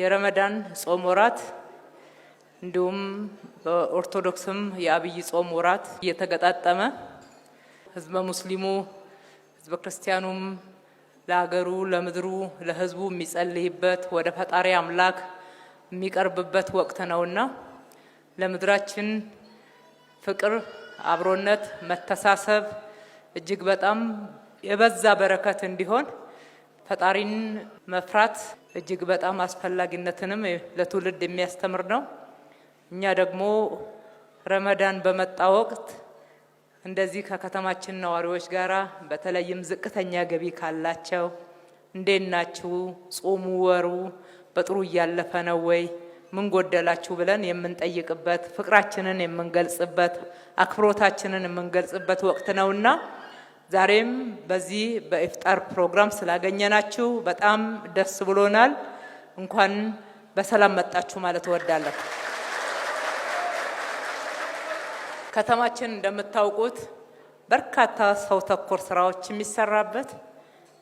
የረመዳን ጾም ወራት እንዲሁም በኦርቶዶክስም የአብይ ጾም ወራት እየተገጣጠመ ህዝበ ሙስሊሙ ህዝበ ክርስቲያኑም ለሀገሩ ለምድሩ ለህዝቡ የሚጸልይበት ወደ ፈጣሪ አምላክ የሚቀርብበት ወቅት ነውና ለምድራችን ፍቅር፣ አብሮነት፣ መተሳሰብ እጅግ በጣም የበዛ በረከት እንዲሆን ፈጣሪን መፍራት እጅግ በጣም አስፈላጊነትንም ለትውልድ የሚያስተምር ነው። እኛ ደግሞ ረመዳን በመጣ ወቅት እንደዚህ ከከተማችን ነዋሪዎች ጋራ በተለይም ዝቅተኛ ገቢ ካላቸው እንዴት ናችሁ? ጾሙ ወሩ በጥሩ እያለፈ ነው ወይ? ምን ጎደላችሁ ብለን የምንጠይቅበት ፍቅራችንን የምንገልጽበት አክብሮታችንን የምንገልጽበት ወቅት ነውና ዛሬም በዚህ በኢፍጣር ፕሮግራም ስላገኘናችሁ በጣም ደስ ብሎናል። እንኳን በሰላም መጣችሁ ማለት እወዳለሁ። ከተማችን እንደምታውቁት በርካታ ሰው ተኮር ስራዎች የሚሰራበት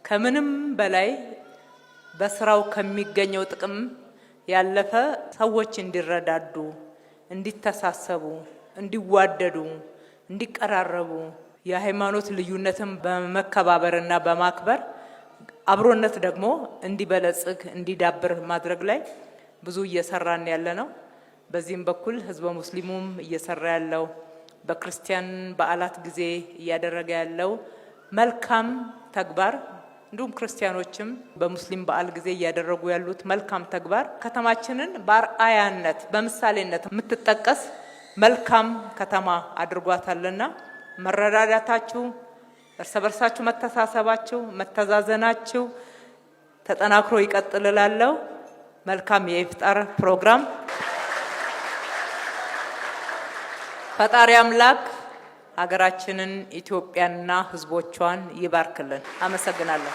ከምንም በላይ በስራው ከሚገኘው ጥቅም ያለፈ ሰዎች እንዲረዳዱ፣ እንዲተሳሰቡ፣ እንዲዋደዱ፣ እንዲቀራረቡ የሃይማኖት ልዩነትን በመከባበርና በማክበር አብሮነት ደግሞ እንዲበለጽግ እንዲዳብር ማድረግ ላይ ብዙ እየሰራን ያለ ነው። በዚህም በኩል ህዝበ ሙስሊሙም እየሰራ ያለው በክርስቲያን በዓላት ጊዜ እያደረገ ያለው መልካም ተግባር እንዲሁም ክርስቲያኖችም በሙስሊም በዓል ጊዜ እያደረጉ ያሉት መልካም ተግባር ከተማችንን በአርአያነት በምሳሌነት የምትጠቀስ መልካም ከተማ አድርጓታልና መረዳዳታችሁ፣ እርስ በርሳችሁ መተሳሰባችሁ፣ መተዛዘናችሁ ተጠናክሮ ይቀጥላል። መልካም የኢፍጣር ፕሮግራም ፈጣሪ አምላክ ሀገራችንን ኢትዮጵያንና ህዝቦቿን ይባርክልን። አመሰግናለሁ።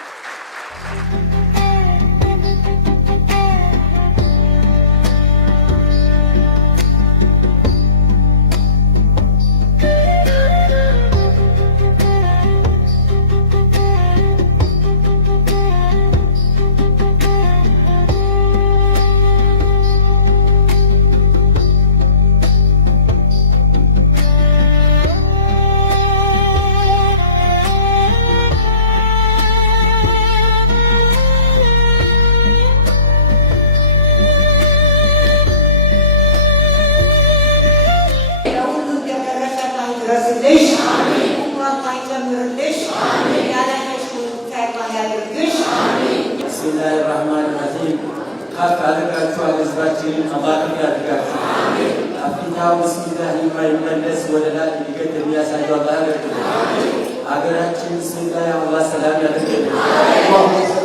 Bismillahirrahmanirrahim. Kaf adıgaችሁ ህዝባችንን አባክን ያድርጋችሁ። አፍንጫው bismillah የማይመለስ ወደላ ይገት የሚያሳየው አላህ ያድርግልን። ሀገራችን bismillah አላህ ሰላም ያድርግልን።